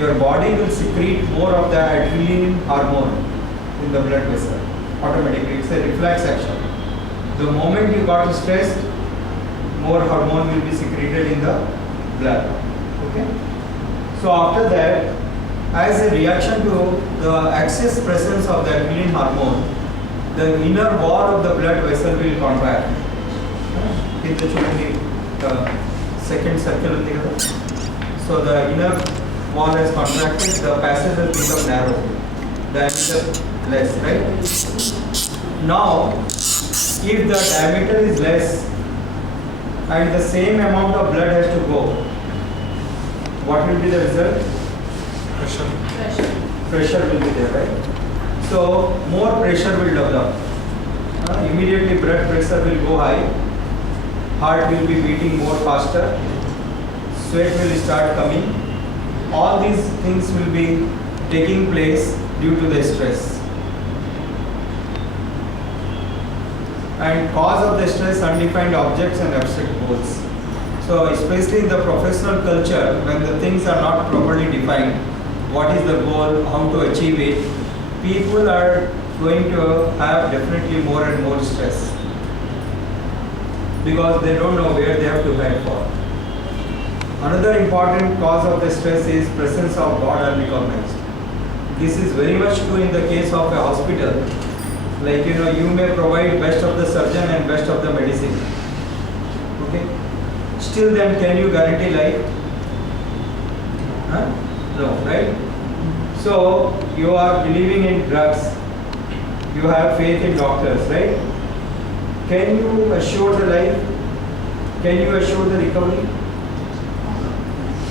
your body will secrete more of the adrenaline hormone in the blood vessel automatically. It's a reflex action. The moment you got stressed, more hormone will be secreted in the blood. Okay. So after that, as a reaction to the excess presence of the adrenaline hormone, the inner wall of the blood vessel will contract. In the second circle together. So the inner wall is contracted, the passage will become narrow, diameter less, right? Now, if the diameter is less and the same amount of blood has to go, what will be the result? Pressure will be there, right? So more pressure will develop. Immediately blood pressure will go high, heart will be beating more faster, sweat will start coming. All these things will be taking place due to the stress. And cause of the stress, undefined objects and abstract goals. So especially in the professional culture, when the things are not properly defined, what is the goal, how to achieve it, people are going to have definitely more and more stress because they don't know where they have to head for. Another important cause of the stress is presence of God unrecognized. This is very much true in the case of a hospital. Like you may provide best of the surgeon and best of the medicine. Okay. Still then, can you guarantee life? No, right? So you are believing in drugs. You have faith in doctors, right? Can you assure the life? Can you assure the recovery?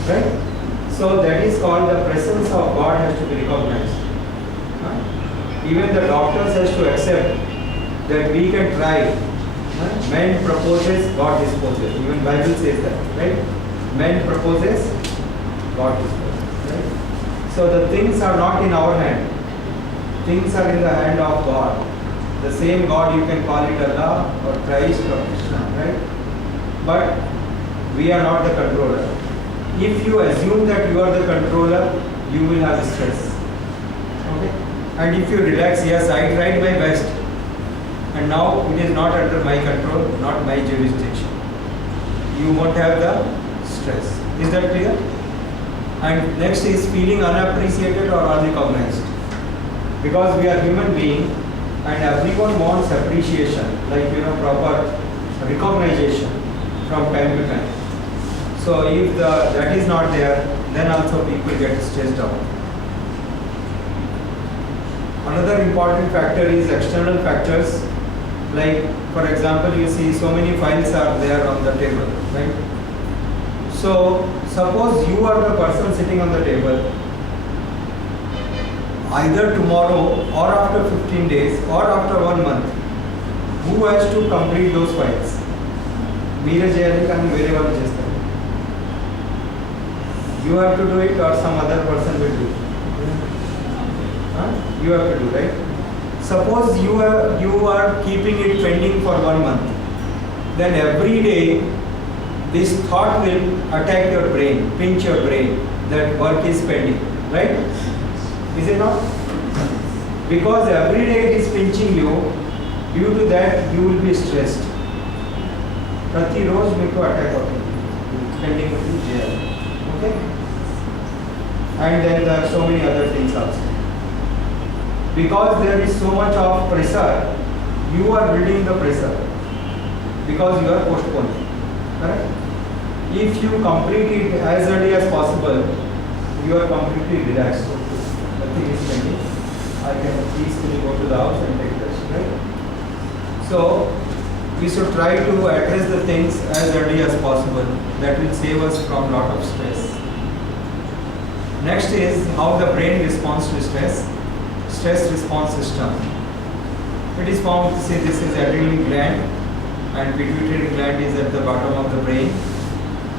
Right? So that is called the presence of God has to be recognized. Even the doctors has to accept that we can try. Man proposes, God disposes. Even Bible says that, right? Man proposes, God disposes. Right? So the things are not in our hand. Things are in the hand of God. The same God, you can call it Allah or Christ or Krishna, right? But we are not the controller. If you assume that you are the controller, you will have stress. Okay? And if you relax, yes, I tried my best, and now it is not under my control, not my jurisdiction, you won't have the stress. Is that clear? And next is feeling unappreciated or unrecognized. Because we are human beings and everyone wants appreciation, like proper recognition from time to time. So if that is not there, then also people get stressed out. Another important factor is external factors. Like for example, you see so many files are there on the table, right? So suppose you are the person sitting on the table. Either tomorrow or after 15 days or after 1 month, who has to complete those files? Meere cheyali kaani vere varu chestharu. You have to do it or some other person will do it? You have to do, right? Suppose you are keeping it pending for 1 month. Then every day this thought will attack your brain, pinch your brain that work is pending, right? Is it not? Because every day it is pinching you, due to that you will be stressed. Prati roz meko attack hote, pending with jail. Okay? And then there are so many other things also. Because there is so much of pressure, you are building the pressure. Because you are postponing. Correct? If you complete it as early as possible, you are completely relaxed. Nothing is pending. I can peacefully go to the house and take rest, right? So we should try to address the things as early as possible. That will save us from lot of stress. Next is how the brain responds to stress. Stress response system. It is found, say this is adrenal gland and pituitary gland is at the bottom of the brain.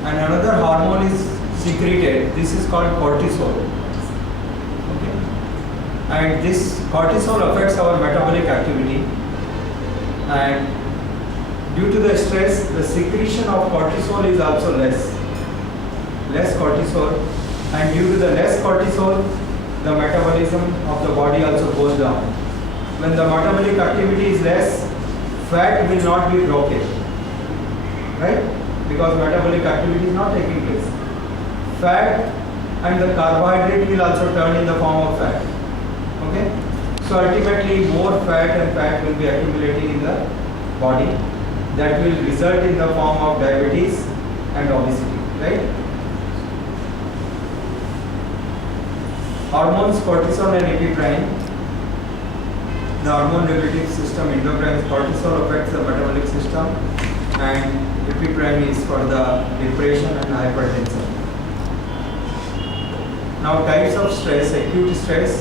And another hormone is secreted. This is called cortisol. Okay. And this cortisol affects our metabolic activity. And due to the stress, the secretion of cortisol is also less. Less cortisol, And due to the less cortisol, the metabolism of the body also goes down. When the metabolic activity is less, fat will not be broken, right? Because metabolic activity is not taking place. Fat and the carbohydrate will also turn in the form of fat. Okay? So ultimately more fat and fat will be accumulating in the body. That will result in the form of diabetes and obesity, right? Hormones, cortisol and epinephrine. The hormone regulative system, endocrine cortisol affects the metabolic system, and epinephrine is for the depression and hypertension. Now types of stress, acute stress,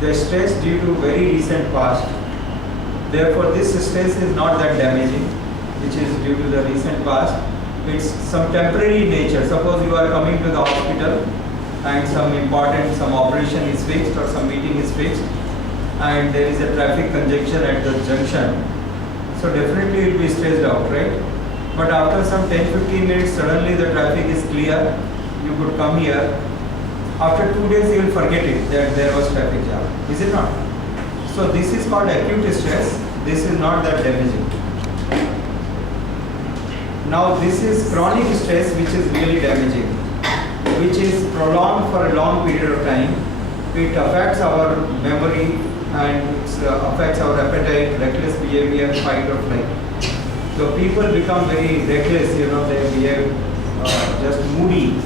the stress due to very recent past. Therefore this stress is not that damaging, which is due to the recent past. It's some temporary nature. Suppose you are coming to the hospital and some operation is fixed or some meeting is fixed and there is a traffic congestion at the junction. So definitely it will be stressed out, right? But after some 10-15 minutes, suddenly the traffic is clear. You could come here. After 2 days, you will forget it that there was traffic jam. Is it not? So this is called acute stress. This is not that damaging. Now this is chronic stress, which is really damaging, which is prolonged for a long period of time. It affects our memory and it affects our appetite, reckless behavior, fight or flight. So people become very reckless, they behave just moody.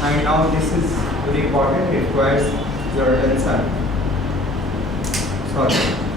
And now this is very important, it requires your attention. Sorry.